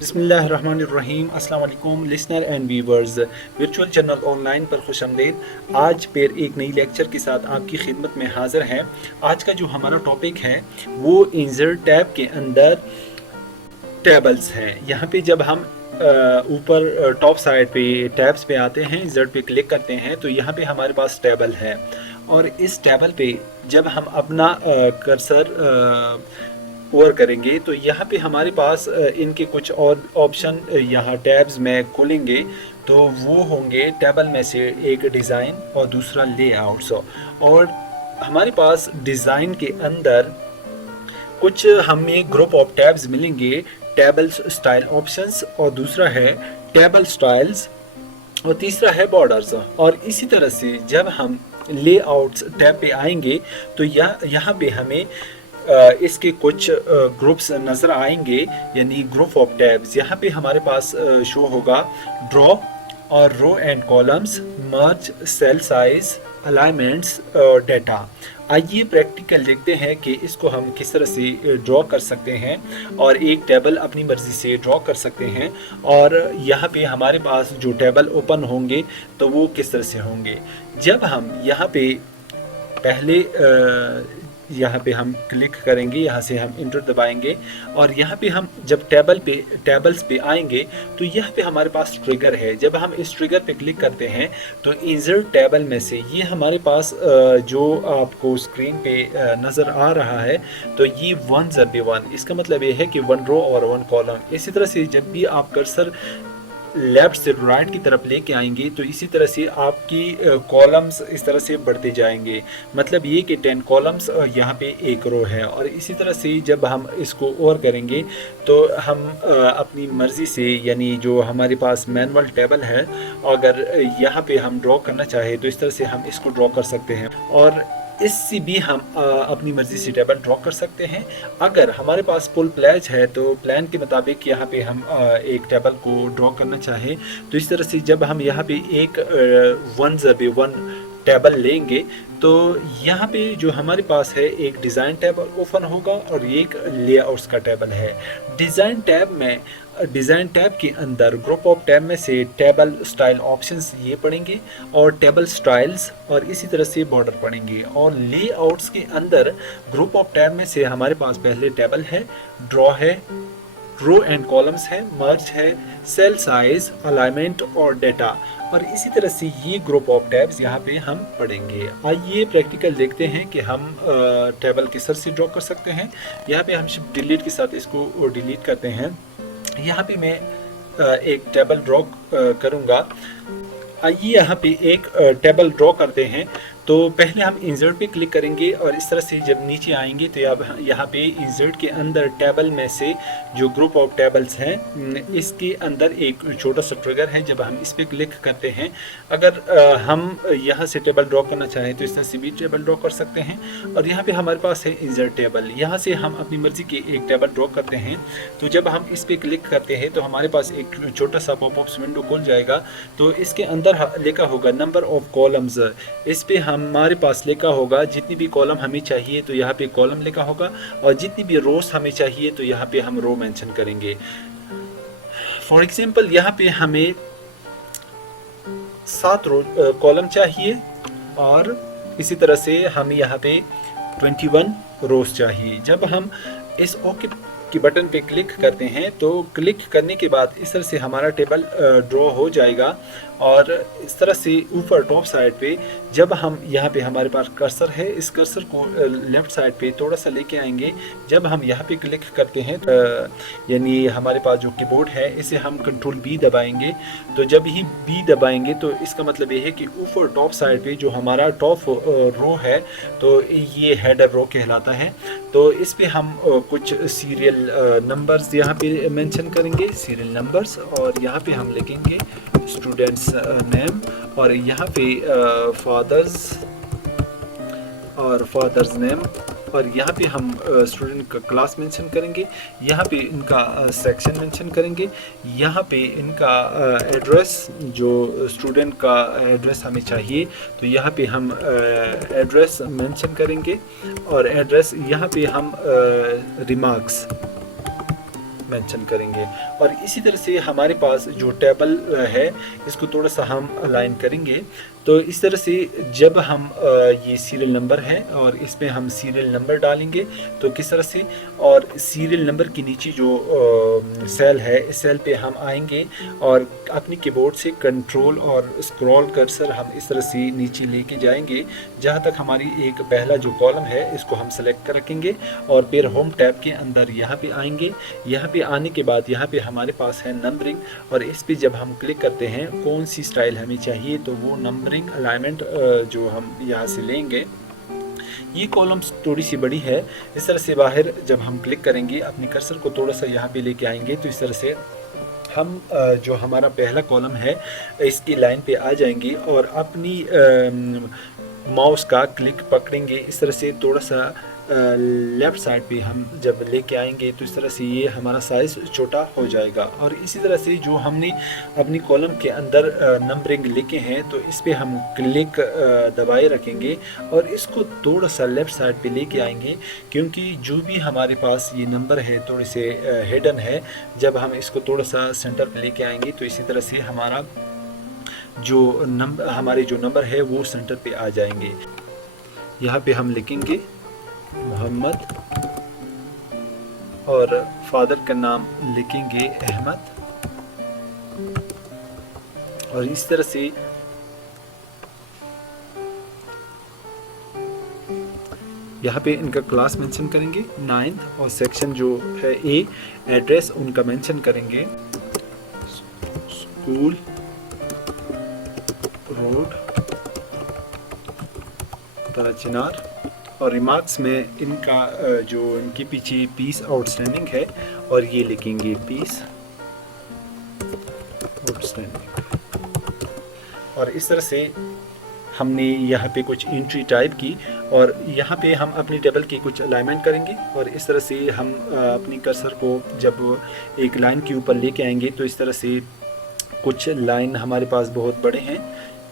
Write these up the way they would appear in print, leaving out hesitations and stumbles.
बिस्मिल्लाहिर्रहमानिर्रहीम। अस्सलाम वालेकुम listener and viewers, virtual journal online पर खुशामदीद। आज फिर एक नई लेक्चर के साथ आपकी खिदमत में हाज़िर हैं। आज का जो हमारा टॉपिक है वो इंसर्ट टैब के अंदर टेबल्स हैं। यहाँ पे जब हम ऊपर टॉप साइड पे टैब्स पे आते हैं, इंसर्ट पे क्लिक करते हैं तो यहाँ पे हमारे पास टेबल है और इस टेबल पे जब हम अपना कर्सर ओवर करेंगे तो यहाँ पे हमारे पास इनके कुछ और ऑप्शन यहाँ टैब्स में खुलेंगे। तो वो होंगे टेबल में से एक डिज़ाइन और दूसरा लेआउट्स। और हमारे पास डिज़ाइन के अंदर कुछ हमें ग्रुप ऑफ टैब्स मिलेंगे, टेबल्स स्टाइल ऑप्शंस, और दूसरा है टेबल स्टाइल्स, और तीसरा है बॉर्डर्स। और इसी तरह से जब हम लेआउट्स टैब पे आएंगे तो यहाँ पे हमें इसके कुछ ग्रुप्स नज़र आएंगे, यानी ग्रुप ऑफ टैब्स। यहाँ पे हमारे पास शो होगा ड्रॉ और row and columns, merge, cell size, alignments और डाटा। आइए प्रैक्टिकल देखते हैं कि इसको हम किस तरह से ड्रॉ कर सकते हैं और एक टेबल अपनी मर्ज़ी से ड्रॉ कर सकते हैं। और यहाँ पे हमारे पास जो टेबल ओपन होंगे तो वो किस तरह से होंगे। जब हम यहाँ पे पहले यहाँ पे हम क्लिक करेंगे, यहाँ से हम इंटर दबाएंगे और यहाँ पे हम जब टेबल्स पे आएंगे तो यहाँ पे हमारे पास ट्रिगर है। जब हम इस ट्रिगर पे क्लिक करते हैं तो इंसर्ट टेबल में से ये हमारे पास जो आपको स्क्रीन पे नज़र आ रहा है तो ये 1 इसका मतलब ये है कि 1 रो और 1 कॉलम। इसी तरह से जब भी आप कर्सर लेफ्ट से राइट की तरफ लेके आएंगे तो इसी तरह से आपकी कॉलम्स इस तरह से बढ़ते जाएंगे। मतलब ये कि 10 कॉलम्स यहाँ पे एक रो है। और इसी तरह से जब हम इसको ओवर करेंगे तो हम अपनी मर्ज़ी से, यानी जो हमारे पास मैनुअल टेबल है, अगर यहाँ पे हम ड्रॉ करना चाहे तो इस तरह से हम इसको ड्रॉ कर सकते हैं और इससे भी हम अपनी मर्ज़ी से टेबल ड्रॉ कर सकते हैं। अगर हमारे पास फुल प्लेज है तो प्लान के मुताबिक यहाँ पे हम एक टेबल को ड्रॉ करना चाहें तो इस तरह से जब हम यहाँ पे एक 1 टेबल लेंगे तो यहाँ पे जो हमारे पास है एक डिज़ाइन टेबल ओपन होगा और एक लेआउट्स का टेबल है। डिज़ाइन टैब के अंदर ग्रुप ऑफ टैब में से टेबल स्टाइल ऑप्शंस ये पढ़ेंगे और टेबल स्टाइल्स, और इसी तरह से बॉर्डर पढ़ेंगे। और लेआउट्स के अंदर ग्रुप ऑफ टैब में से हमारे पास पहले टेबल है, ड्रॉ है, रो एंड कॉलम्स है, मर्ज है, सेल साइज, अलाइनमेंट और डाटा। और इसी तरह से ये ग्रुप ऑफ टैब्स यहाँ पे हम पढ़ेंगे। आइए प्रैक्टिकल देखते हैं कि हम टेबल किस तरह से ड्रॉ कर सकते हैं। यहाँ पे हम शिफ्ट डिलीट के साथ इसको डिलीट करते हैं। यहाँ पे मैं एक टेबल ड्रॉ करूँगा। आइए यहाँ पे एक टेबल ड्रॉ करते हैं। तो पहले हम इंसर्ट पे क्लिक करेंगे और इस तरह से जब नीचे आएंगे तो यहाँ पे इंसर्ट के अंदर टेबल में से जो ग्रुप ऑफ टेबल्स हैं इसके अंदर एक छोटा सा ट्रिगर है। जब हम इस पे क्लिक करते हैं, अगर हम यहाँ से टेबल ड्रॉ करना चाहें तो इस तरह से भी टेबल ड्रॉ कर सकते हैं। और यहाँ पे हमारे पास है इंसर्ट टेबल, यहाँ से हम अपनी मर्जी के एक टेबल ड्रॉ करते हैं। तो जब हम इस पे क्लिक करते हैं तो हमारे पास एक छोटा सा पॉपअप विंडो खुल जाएगा। तो इसके अंदर लिखा होगा नंबर ऑफ कॉलम्स। इस पे हमारे पास लिखा होगा जितनी भी कॉलम हमें चाहिए तो यहाँ पे कॉलम लिखा होगा, और जितनी भी रोज हमें चाहिए तो यहाँ पे हम रो मेंशन करेंगे। फॉर एग्जांपल यहाँ पे हमें 7 कॉलम चाहिए और इसी तरह से हमें यहाँ पे 21 रोज चाहिए। जब हम इस ओके की बटन पे क्लिक करते हैं तो क्लिक करने के बाद इस तरह से हमारा टेबल ड्रॉ हो जाएगा। और इस तरह से ऊपर टॉप साइड पे जब हम यहाँ पे हमारे पास कर्सर है, इस कर्सर को लेफ़्ट साइड पे थोड़ा सा लेके आएंगे। जब हम यहाँ पे क्लिक करते हैं यानी हमारे पास जो कीबोर्ड है इसे हम कंट्रोल बी दबाएंगे। तो जब ही बी दबाएंगे तो इसका मतलब ये है कि ऊपर टॉप साइड पे जो हमारा टॉप रो है तो ये हेडर रो कहलाता है। तो इस पे हम कुछ सीरियल नंबर्स यहाँ पे मेंशन करेंगे, सीरियल नंबर्स, और यहाँ पे हम लिखेंगे स्टूडेंट्स नेम, और यहाँ पे फादर्स नेम, और यहाँ पे हम स्टूडेंट का क्लास मेंशन करेंगे। यहाँ पे इनका सेक्शन मेंशन करेंगे। यहाँ पे इनका एड्रेस, जो स्टूडेंट का एड्रेस हमें चाहिए तो यहाँ पे हम एड्रेस मेंशन करेंगे। और एड्रेस यहाँ पे हम रिमार्क्स मेंशन करेंगे। और इसी तरह से हमारे पास जो टेबल है इसको थोड़ा सा हम अलाइन करेंगे। तो इस तरह से जब हम ये सीरियल नंबर है और इसमें हम सीरियल नंबर डालेंगे तो किस तरह से, और सीरियल नंबर के नीचे जो सेल है इस सेल पे हम आएंगे और अपनी कीबोर्ड से कंट्रोल और स्क्रॉल कर्सर हम इस तरह से नीचे लेके जाएंगे जहाँ तक हमारी एक पहला जो कॉलम है इसको हम सेलेक्ट कर रखेंगे और फिर होम टैब के अंदर यहाँ पे आएंगे। यहाँ पे आने के बाद यहाँ पे हमारे पास है नंबरिंग, और इस पे जब हम क्लिक करते हैं कौन सी स्टाइल हमें चाहिए तो वो नंबरिंग अलाइनमेंट जो हम यहाँ से लेंगे। ये कॉलम्स थोड़ी सी बड़ी है, इस तरह से बाहर जब हम क्लिक करेंगे अपनी कर्सर को थोड़ा सा यहाँ पे लेके आएंगे तो इस तरह से हम जो हमारा पहला कॉलम है इसकी लाइन पे आ जाएंगे और अपनी माउस का क्लिक पकड़ेंगे। इस तरह से थोड़ा सा लेफ़्ट साइड पे हम जब लेके आएंगे तो इस तरह से ये हमारा साइज़ छोटा हो जाएगा। और इसी तरह से जो हमने अपनी कॉलम के अंदर नंबरिंग लिखे हैं तो इस पे हम क्लिक दबाए रखेंगे और इसको थोड़ा सा लेफ़्ट साइड पे लेके आएंगे, क्योंकि जो भी हमारे पास ये नंबर है थोड़े से हिडन है। जब हम इसको थोड़ा सा सेंटर पे लेके आएंगे तो इसी तरह से हमारे जो नंबर है वो सेंटर पे आ जाएंगे। यहाँ पे हम लिखेंगे मोहम्मद और फादर का नाम लिखेंगे अहमद, और इस तरह से यहाँ पे इनका क्लास मेंशन करेंगे 9th, और सेक्शन जो है ए, एड्रेस उनका मेंशन करेंगे स्कूल रोड तराचिनार। और रिमार्क्स में इनका जो इनके पीछे पीस आउटस्टैंडिंग है और ये लिखेंगे पीस आउटस्टैंडिंग। और इस तरह से हमने यहाँ पे कुछ एंट्री टाइप की और यहाँ पे हम अपनी टेबल की कुछ अलाइनमेंट करेंगे। और इस तरह से हम अपनी कर्सर को जब एक लाइन के ऊपर लेके आएंगे तो इस तरह से कुछ लाइन हमारे पास बहुत बड़े हैं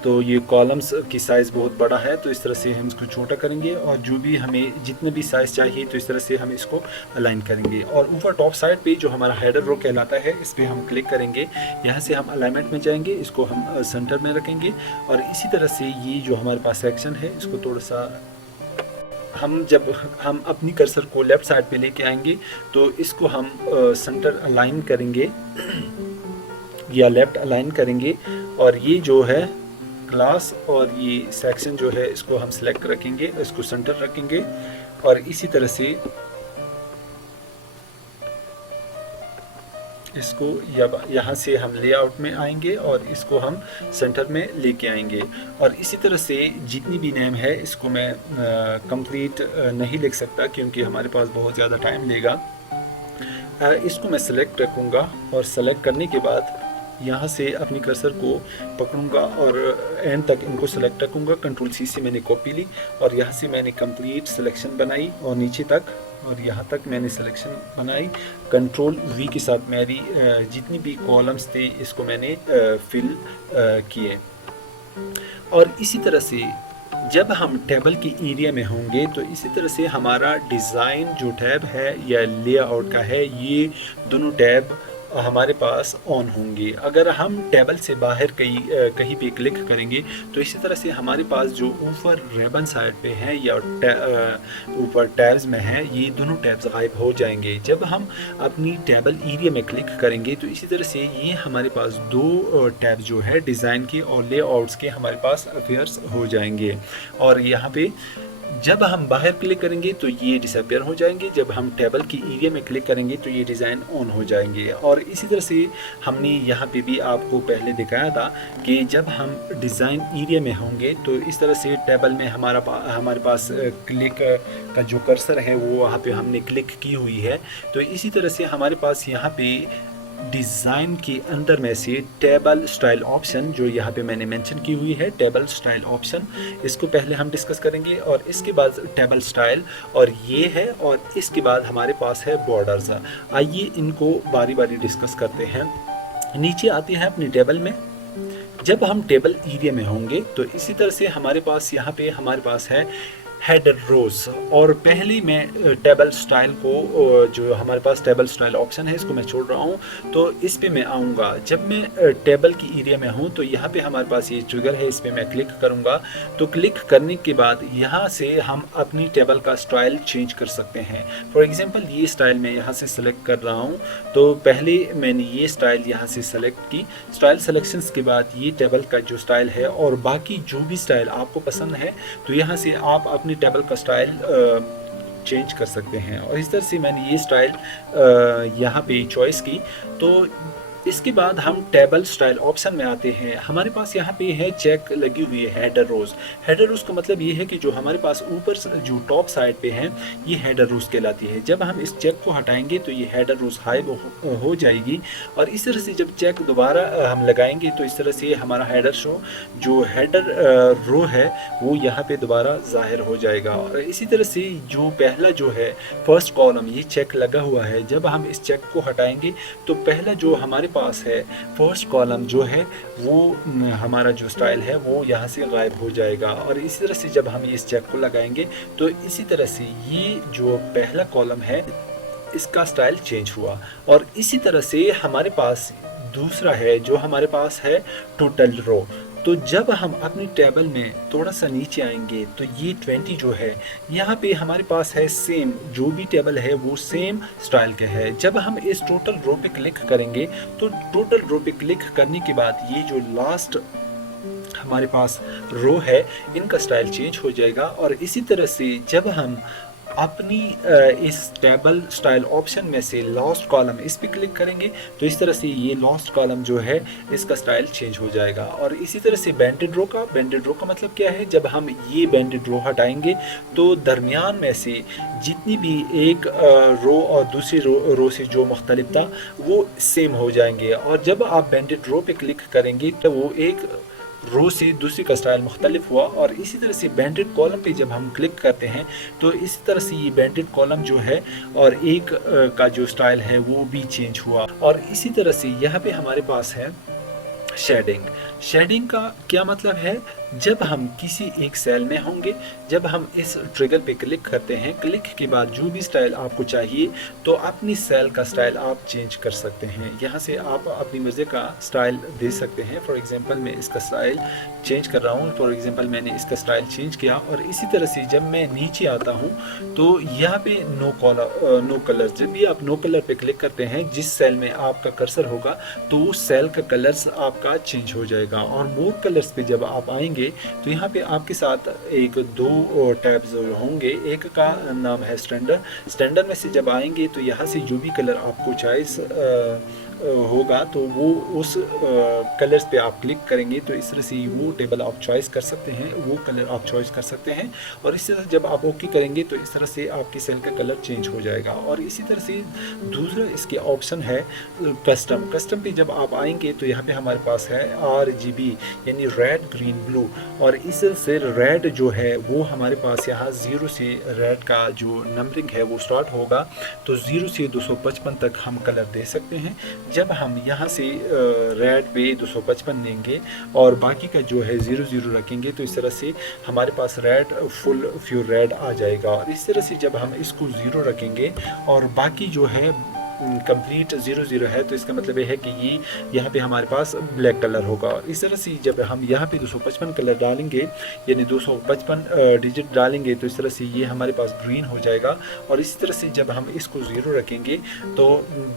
तो ये कॉलम्स की साइज़ बहुत बड़ा है, तो इस तरह से हम इसको छोटा करेंगे और जो भी हमें जितने भी साइज़ चाहिए तो इस तरह से हम इसको अलाइन करेंगे। और ऊपर टॉप साइड पे जो हमारा हेडर रो कहलाता है इस पर हम क्लिक करेंगे, यहाँ से हम अलाइनमेंट में जाएंगे, इसको हम सेंटर में रखेंगे। और इसी तरह से ये जो हमारे पास सेक्शन है इसको थोड़ा सा जब हम अपनी कर्सर को लेफ़्ट साइड पे लेके आएंगे तो इसको हम सेंटर अलाइन करेंगे या लेफ़्ट अलाइन करेंगे। और ये जो है क्लास और ये सेक्शन जो है इसको हम सिलेक्ट रखेंगे, इसको सेंटर रखेंगे। और इसी तरह से इसको यहाँ से हम लेआउट में आएंगे और इसको हम सेंटर में लेके आएंगे। और इसी तरह से जितनी भी नेम है इसको मैं कंप्लीट नहीं लिख सकता क्योंकि हमारे पास बहुत ज़्यादा टाइम लेगा। इसको मैं सेलेक्ट रखूँगा और सेलेक्ट करने के बाद यहाँ से अपनी कर्सर को पकड़ूंगा और एंड तक इनको सेलेक्ट रखूँगा। कंट्रोल सी से मैंने कॉपी ली और यहाँ से मैंने कंप्लीट सिलेक्शन बनाई और नीचे तक और यहाँ तक मैंने सिलेक्शन बनाई। कंट्रोल वी के साथ मेरी जितनी भी कॉलम्स थे इसको मैंने फिल किए। और इसी तरह से जब हम टेबल की एरिया में होंगे तो इसी तरह से हमारा डिज़ाइन जो टैब है या लेआउट का है ये दोनों टैब हमारे पास ऑन होंगे। अगर हम टेबल से बाहर कहीं पे क्लिक करेंगे तो इसी तरह से हमारे पास जो ऊपर रेबन साइड पे है या ऊपर टैब्स में है ये दोनों टैब्स गायब हो जाएंगे। जब हम अपनी टेबल एरिया में क्लिक करेंगे तो इसी तरह से ये हमारे पास दो टैब जो है डिज़ाइन के और लेआउट्स के हमारे पास अफेयर्स हो जाएंगे। और यहाँ पे जब हम बाहर क्लिक करेंगे तो ये डिसअपियर हो जाएंगे, जब हम टेबल की एरिया में क्लिक करेंगे तो ये डिज़ाइन ऑन हो जाएंगे। और इसी तरह से हमने यहाँ पे भी आपको पहले दिखाया था कि जब हम डिज़ाइन एरिया में होंगे तो इस तरह से टेबल में हमारे पास क्लिक का जो कर्सर है वो वहाँ पे हमने क्लिक की हुई है। तो इसी तरह से हमारे पास यहाँ पे डिज़ाइन के अंदर में से टेबल स्टाइल ऑप्शन जो यहाँ पे मैंने मेंशन की हुई है, टेबल स्टाइल ऑप्शन, इसको पहले हम डिस्कस करेंगे और इसके बाद टेबल स्टाइल और ये है, और इसके बाद हमारे पास है बॉर्डर्स। आइए इनको बारी बारी डिस्कस करते हैं। नीचे आते हैं अपनी टेबल में। जब हम टेबल एरिया में होंगे तो इसी तरह से हमारे पास यहाँ पे हमारे पास है हेडर रोज। और पहले मैं टेबल स्टाइल को जो हमारे पास टेबल स्टाइल ऑप्शन है इसको मैं छोड़ रहा हूँ, तो इस पे मैं आऊँगा। जब मैं टेबल की एरिया में हूँ तो यहाँ पे हमारे पास ये ट्रिगर है, इस पे मैं क्लिक करूँगा। तो क्लिक करने के बाद यहाँ से हम अपनी टेबल का स्टाइल चेंज कर सकते हैं। फॉर एग्जांपल ये स्टाइल मैं यहाँ से सेलेक्ट कर रहा हूँ। तो पहले मैंने ये स्टाइल यहाँ से सेलेक्ट की। स्टाइल सेलेक्शंस के बाद ये टेबल का जो स्टाइल है और बाकी जो भी स्टाइल आपको पसंद है तो यहाँ से आप अपनी टेबल का स्टाइल चेंज कर सकते हैं। और इस तरह से मैंने ये स्टाइल यहाँ पे चॉइस की। तो इसके बाद हम टेबल स्टाइल ऑप्शन में आते हैं। हमारे पास यहाँ पे है चेक लगी हुई है हेडर रोज। हेडर रोज का मतलब ये है कि जो हमारे पास ऊपर जो टॉप साइड पे है ये हेडर रोज कहलाती है। जब हम इस चेक को हटाएंगे तो ये हेडर रोज हाइड हो जाएगी। और इस तरह से जब चेक दोबारा हम लगाएंगे तो इस तरह से हमारा हेडर शो जो हेडर रो है वो यहाँ पे दोबारा जाहिर हो जाएगा। और इसी तरह से जो पहला जो है फर्स्ट कॉलम ये चेक लगा हुआ है, जब हम इस चेक को हटाएंगे तो पहला जो हमारे पास है फर्स्ट कॉलम जो है वो हमारा जो स्टाइल है वो यहाँ से गायब हो जाएगा। और इसी तरह से जब हम इस चेक को लगाएंगे तो इसी तरह से ये जो पहला कॉलम है इसका स्टाइल चेंज हुआ। और इसी तरह से हमारे पास दूसरा है जो हमारे पास है टोटल रो। तो जब हम अपनी टेबल में थोड़ा सा नीचे आएंगे तो ये 20 जो है यहाँ पे हमारे पास है सेम, जो भी टेबल है वो सेम स्टाइल का है। जब हम इस टोटल रो पे क्लिक करेंगे तो टोटल रो पे क्लिक करने के बाद ये जो लास्ट हमारे पास रो है इनका स्टाइल चेंज हो जाएगा। और इसी तरह से जब हम अपनी इस टेबल स्टाइल ऑप्शन में से लास्ट कॉलम इस पे क्लिक करेंगे तो इस तरह से ये लास्ट कॉलम जो है इसका स्टाइल चेंज हो जाएगा। और इसी तरह से बैंडेड रो का मतलब क्या है, जब हम ये बैंडेड रो हटाएंगे तो दरमियान में से जितनी भी एक रो और दूसरी रो से जो मुख्तलिफ था वो सेम हो जाएंगे। और जब आप बैंडेड रो पे क्लिक करेंगे तो वो एक रो से दूसरी का स्टाइल मुख्तलिफ हुआ। और इसी तरह से बैंडेड कॉलम पे जब हम क्लिक करते हैं तो इसी तरह से ये बैंडेड कॉलम जो है और एक का जो स्टाइल है वो भी चेंज हुआ। और इसी तरह से यहाँ पे हमारे पास है शेडिंग। शेडिंग का क्या मतलब है, जब हम किसी एक सेल में होंगे, जब हम इस ट्रिगर पे क्लिक करते हैं, क्लिक के बाद जो भी स्टाइल आपको चाहिए तो अपनी सेल का स्टाइल आप चेंज कर सकते हैं। यहाँ से आप अपनी मर्ज़ी का स्टाइल दे सकते हैं। फॉर एग्जांपल मैं इसका स्टाइल चेंज कर रहा हूँ। फॉर एग्जांपल मैंने इसका स्टाइल चेंज किया। और इसी तरह से जब मैं नीचे आता हूँ तो यहाँ पे नो कलर, जब भी आप नो कलर पे क्लिक करते हैं जिस सेल में आपका कर्सर होगा तो उस सेल का कलर्स आपका चेंज हो जाएगा। और मोर कलर्स पे जब आप आएंगे तो यहाँ पे आपके साथ एक दो टैब्स होंगे, एक का नाम है स्टैंडर्ड में से जब आएंगे तो यहाँ से जो भी कलर आपको चॉइस होगा तो वो उस कलर्स पे आप क्लिक करेंगे तो इस तरह से वो टेबल आप चॉइस कर सकते हैं, वो कलर आप चॉइस कर सकते हैं। और इसी तरह जब आप ओके करेंगे तो इस तरह से आपकी सेल का कलर चेंज हो जाएगा। और इसी तरह से दूसरा इसके ऑप्शन है कस्टम पे जब आप आएंगे तो यहाँ पे हमारे पास है RGB यानी रेड ग्रीन ब्लू। और इस से रेड जो है वो हमारे पास यहाँ 0 से रेड का जो नंबरिंग है वो स्टार्ट होगा तो 0 से 255 तक हम कलर दे सकते हैं। जब हम यहाँ से रेड पे 255 देंगे और बाकी का जो है 00 रखेंगे तो इस तरह से हमारे पास रेड फुल फ्यूर रेड आ जाएगा। और इस तरह से जब हम इसको 0 रखेंगे और बाकी जो है कंप्लीट 00 है तो इसका मतलब ये है कि ये यहाँ पे हमारे पास ब्लैक कलर होगा। इस तरह से जब हम यहाँ पे 255 कलर डालेंगे यानी 255 डिजिट डालेंगे तो इस तरह से ये हमारे पास ग्रीन हो जाएगा। और इसी तरह से जब हम इसको 0 रखेंगे तो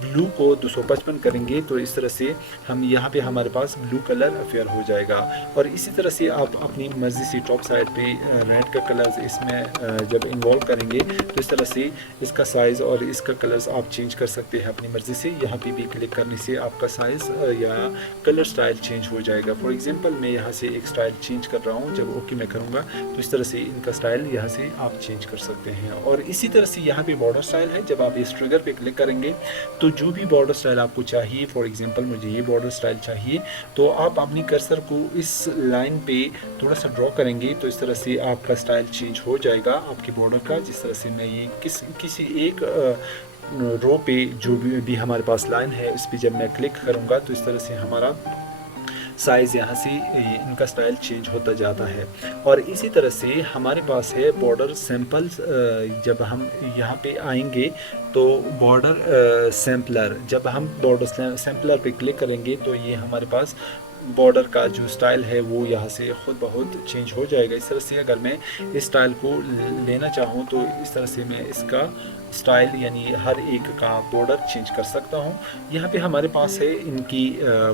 ब्लू को 255 करेंगे तो इस तरह से हम यहाँ पे हमारे पास ब्लू कलर अफेयर हो जाएगा। और इसी तरह से आप अपनी मर्ज़ी से टॉप साइड पे रेड का कलर इसमें जब इन्वॉल्व करेंगे तो इस तरह से इसका साइज़ और इसका कलर्स आप चेंज कर सकते हैं अपनी मर्ज़ी से। यहाँ पे भी क्लिक करने से आपका साइज़ या कलर स्टाइल चेंज हो जाएगा। फॉर एग्जांपल मैं यहाँ से एक स्टाइल चेंज कर रहा हूँ, जब ओके मैं करूँगा तो इस तरह से इनका स्टाइल यहाँ से आप चेंज कर सकते हैं। और इसी तरह से यहाँ पे बॉर्डर स्टाइल है, जब आप इस ट्रिगर पे क्लिक करेंगे तो जो भी बॉर्डर स्टाइल आपको चाहिए, फॉर एग्जांपल मुझे ये बॉर्डर स्टाइल चाहिए तो आप अपनी कर्सर को इस लाइन पे थोड़ा सा ड्रॉ करेंगे तो इस तरह से आपका स्टाइल चेंज हो जाएगा आपके बॉर्डर का। जिस तरह से मैं ये किसी एक रो पे जो भी हमारे पास लाइन है इस पर जब मैं क्लिक करूँगा तो इस तरह से हमारा साइज़ यहाँ से इनका स्टाइल चेंज होता जाता है। और इसी तरह से हमारे पास है बॉर्डर सैंपल्स। जब हम यहाँ पे आएंगे तो बॉर्डर सैम्पलर, जब हम बॉर्डर सैम्पलर पे क्लिक करेंगे तो ये हमारे पास बॉर्डर का जो स्टाइल है वो यहाँ से ख़ुद बहुत चेंज हो जाएगा। इस तरह से अगर मैं इस स्टाइल को लेना चाहूँ तो इस तरह से मैं इसका स्टाइल यानी हर एक का बॉर्डर चेंज कर सकता हूँ। यहाँ पे हमारे पास है इनकी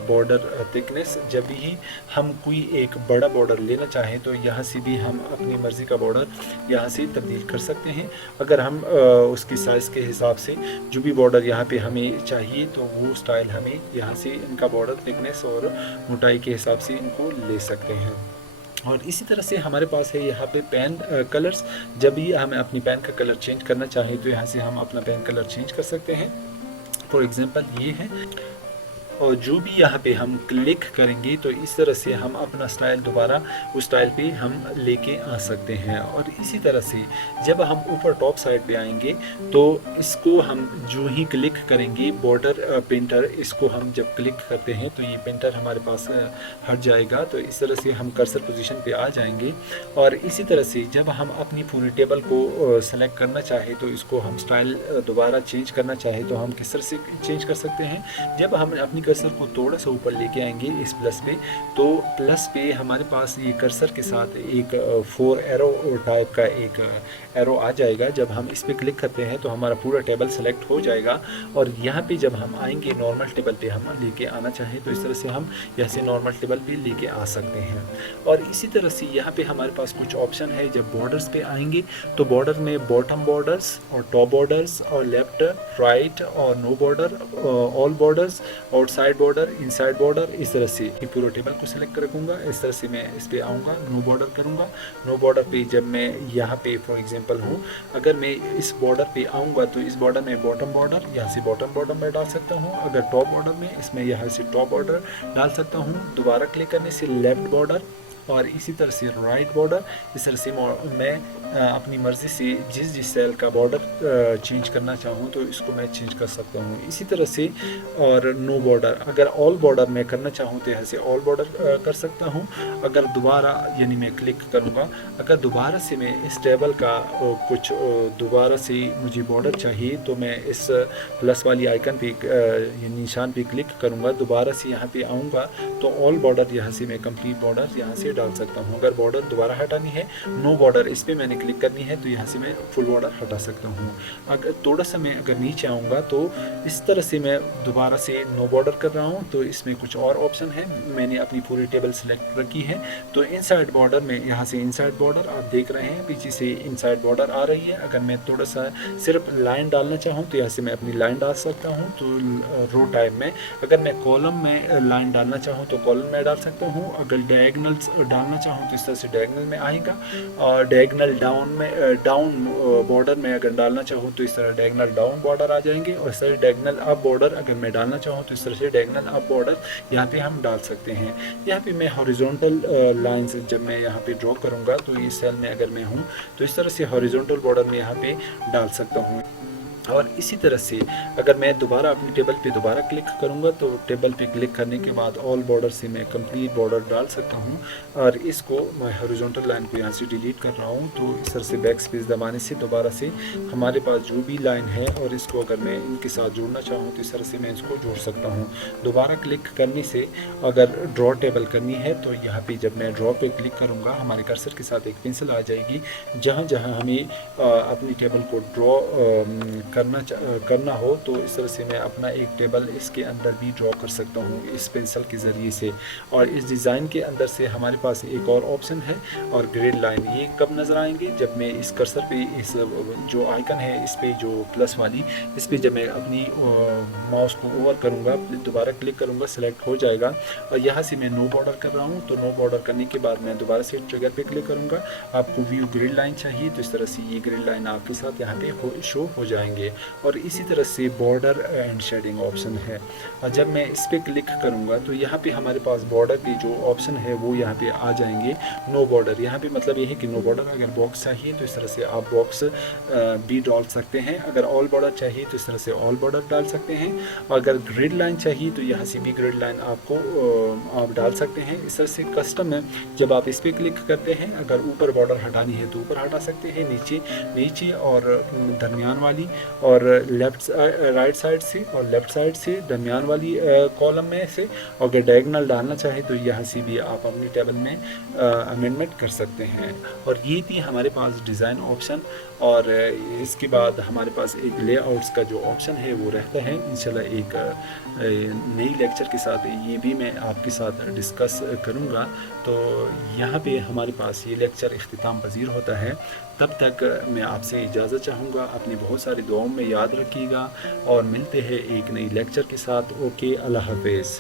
बॉर्डर थिकनेस। जब भी हम कोई एक बड़ा बॉर्डर लेना चाहें तो यहाँ से भी हम अपनी मर्ज़ी का बॉर्डर यहाँ से तब्दील कर सकते हैं। अगर हम उसकी साइज़ के हिसाब से जो भी बॉर्डर यहाँ पे हमें चाहिए तो वो स्टाइल हमें यहाँ से इनका बॉर्डर थिकनेस और मोटाई के हिसाब से इनको ले सकते हैं। और इसी तरह से हमारे पास है यहाँ पे पेन कलर्स। जब भी हमें अपनी पेन का कलर चेंज करना चाहिए तो यहाँ से हम अपना पेन कलर चेंज कर सकते हैं। फॉर एग्जांपल ये है, और जो भी यहाँ पे हम क्लिक करेंगे तो इस तरह से हम अपना स्टाइल दोबारा उस स्टाइल पे हम लेके आ सकते हैं। और इसी तरह से जब हम ऊपर टॉप साइड पे आएंगे तो इसको हम जो ही क्लिक करेंगे बॉर्डर पेंटर, इसको हम जब क्लिक करते हैं तो ये पेंटर हमारे पास हट जाएगा। तो इस तरह से हम कर्सर पोजीशन पे आ जाएंगे। और इसी तरह से जब हम अपनी पूरी टेबल को सेलेक्ट करना चाहे तो इसको हम स्टाइल दोबारा चेंज करना चाहे तो हम किस तरह से चेंज कर सकते हैं। जब हम अपनी कर्सर को थोड़ा सा ऊपर लेके आएंगे इस प्लस पे, तो प्लस पे हमारे पास ये कर्सर के साथ एक 4 एरो टाइप का एक एरो आ जाएगा। जब हम इस पे क्लिक करते हैं तो हमारा पूरा टेबल सेलेक्ट हो जाएगा। और यहाँ पे जब हम आएंगे नॉर्मल टेबल पे हम लेके आना चाहें तो इस तरह से हम यहाँ से नॉर्मल टेबल पे लेके आ सकते हैं। और इसी तरह से यहाँ पे हमारे पास कुछ ऑप्शन है। जब बॉर्डर्स पे आएंगे तो बॉर्डर में बॉटम बॉर्डर्स और टॉप बॉर्डर्स और लेफ्ट राइट और no border, all borders, outside border, inside border, इस तरह से पूरे टेबल को सिलेक्ट रखूँगा। इस तरह से मैं इस पे आऊँगा, नो बॉर्डर करूँगा। नो बॉर्डर पे जब मैं यहाँ पे फॉर एग्जांपल हूँ, अगर मैं इस बॉर्डर पे आऊँगा तो इस बॉर्डर में बॉटम बॉर्डर यहाँ से बॉटम बॉर्डर में डाल सकता हूँ। अगर टॉप बॉर्डर में इसमें यहाँ से टॉप बॉर्डर डाल सकता हूँ। दोबारा क्लिक करने से लेफ्ट बॉर्डर और इसी तरह से राइट बॉर्डर। इस तरह से मैं अपनी मर्ज़ी से जिस सेल का बॉर्डर चेंज करना चाहूँ तो इसको मैं चेंज कर सकता हूँ। इसी तरह से और नो बॉर्डर, अगर ऑल बॉर्डर मैं करना चाहूँ तो यहाँ से ऑल बॉर्डर कर सकता हूँ। अगर दोबारा यानी मैं क्लिक करूँगा, अगर दोबारा से मैं इस टेबल का कुछ दोबारा से मुझे बॉर्डर चाहिए तो मैं इस प्लस वाली आइकन पे निशान पे क्लिक करूँगा। दोबारा से यहाँ पे आऊँगा तो ऑल बॉर्डर यहाँ से मैं कंप्लीट बॉर्डर यहाँ से डाल सकता हूँ। अगर बॉर्डर दोबारा हटानी है, नो बॉर्डर इस पर मैंने क्लिक करनी है तो यहाँ से मैं फुल बॉर्डर हटा सकता हूँ। अगर थोड़ा सा मैं अगर नीचे आऊँगा तो इस तरह से मैं दोबारा से नो बॉर्डर कर रहा हूँ तो इसमें कुछ और ऑप्शन है। मैंने अपनी पूरी टेबल सेलेक्ट रखी है तो इनसाइड बॉर्डर में यहाँ से इनसाइड बॉर्डर आप देख रहे हैं पीछे से इनसाइड बॉर्डर आ रही है। अगर मैं थोड़ा सा सिर्फ लाइन डालना चाहूँ तो यहाँ से मैं अपनी लाइन डाल सकता हूँ। तो रो टाइप में अगर मैं कॉलम में लाइन डालना चाहूँ तो कॉलम में डाल सकता हूँ। अगर डायगनल्स डालना चाहूँ तो इस तरह से डायगनल में आएगा। और डायगनल डाउन में डाउन बॉर्डर में अगर डालना चाहूँ तो इस तरह डायगनल डाउन बॉर्डर आ जाएंगे। और इस तरह डायगनल अप बॉर्डर अगर मैं डालना चाहूँ तो इस तरह से डायगनल अप बॉर्डर यहाँ पे हम डाल सकते हैं। यहाँ पे मैं हॉरिजॉन्टल लाइंस जब मैं यहाँ पे ड्रॉ करूँगा तो इस सेल में अगर मैं हूँ तो इस तरह से हॉरिजॉन्टल बॉर्डर में यहाँ पे डाल सकता हूँ। और इसी तरह से अगर मैं दोबारा अपनी टेबल पे दोबारा क्लिक करूँगा तो टेबल पे क्लिक करने के बाद ऑल बॉर्डर से मैं कंप्लीट बॉर्डर डाल सकता हूँ। और इसको मैं हॉरिजॉन्टल लाइन को यहाँ से डिलीट कर रहा हूँ तो इस तरह से बैक स्पेस दबाने से दोबारा से हमारे पास जो भी लाइन है और इसको अगर मैं इनके साथ जोड़ना चाहूँ तो इस तरह से मैं इसको जोड़ सकता हूँ। दोबारा क्लिक करने से अगर ड्रॉ टेबल करनी है तो यहाँ पर जब मैं ड्रॉ पे क्लिक करूँगा हमारे कर्सर के साथ एक पेंसिल आ जाएगी। जहाँ जहाँ हमें अपनी टेबल को ड्रॉ करना हो तो इस तरह से मैं अपना एक टेबल इसके अंदर भी ड्रॉ कर सकता हूँ इस पेंसिल के ज़रिए से। और इस डिज़ाइन के अंदर से हमारे पास एक और ऑप्शन है और ग्रेड लाइन, ये कब नज़र आएंगे जब मैं इस कर्सर पे इस जो आइकन है इस पे जो प्लस वाली इस पे जब मैं अपनी माउस को ओवर करूँगा दोबारा क्लिक करूँगा सेलेक्ट हो जाएगा। और यहाँ से मैं नो बॉर्डर कर रहा हूँ तो नो बॉर्डर करने के बाद मैं दोबारा से ट्रिगर पे क्लिक करूँगा। आपको व्यू ग्रिड लाइन चाहिए तो इस तरह से ये ग्रिड लाइन आपके साथ यहाँ पे शो हो जाएंगे। चाहिए। और इसी तरह से बॉर्डर एंड शेडिंग ऑप्शन है। जब मैं इस पर क्लिक करूँगा तो यहाँ पे हमारे पास बॉर्डर की जो ऑप्शन है वो यहाँ पे आ जाएंगे। नो बॉर्डर, यहाँ पे मतलब ये है कि नो बॉर्डर। अगर बॉक्स चाहिए तो इस तरह से आप बॉक्स भी डाल सकते हैं। अगर ऑल बॉर्डर चाहिए तो इस तरह से ऑल बॉर्डर डाल सकते हैं। अगर ग्रिड लाइन चाहिए तो यहाँ से भी ग्रिड लाइन आपको आप डाल सकते हैं। इस तरह से कस्टम है, जब आप इस पर क्लिक करते हैं, अगर ऊपर बॉर्डर हटानी है तो ऊपर हटा सकते हैं, नीचे नीचे और दरमियान वाली और लेफ्ट राइट साइड से और लेफ़्ट साइड से दरमियान वाली कॉलम में से। अगर डायगोनल डालना चाहे तो यहाँ से भी आप अपनी टेबल में अमेंडमेंट कर सकते हैं। और ये थी हमारे पास डिज़ाइन ऑप्शन। और इसके बाद हमारे पास एक लेआउट्स का जो ऑप्शन है वो रहता है। इंशाल्लाह एक नई लेक्चर के साथ ये भी मैं आपके साथ डिस्कस करूँगा। तो यहाँ पे हमारे पास ये लेक्चर इख्तिताम पज़ीर होता है। तब तक मैं आपसे इजाज़त चाहूँगा। अपनी बहुत सारी दुआओं में याद रखिएगा और मिलते हैं एक नई लेक्चर के साथ। ओके, अल्लाह हाफ़िज़।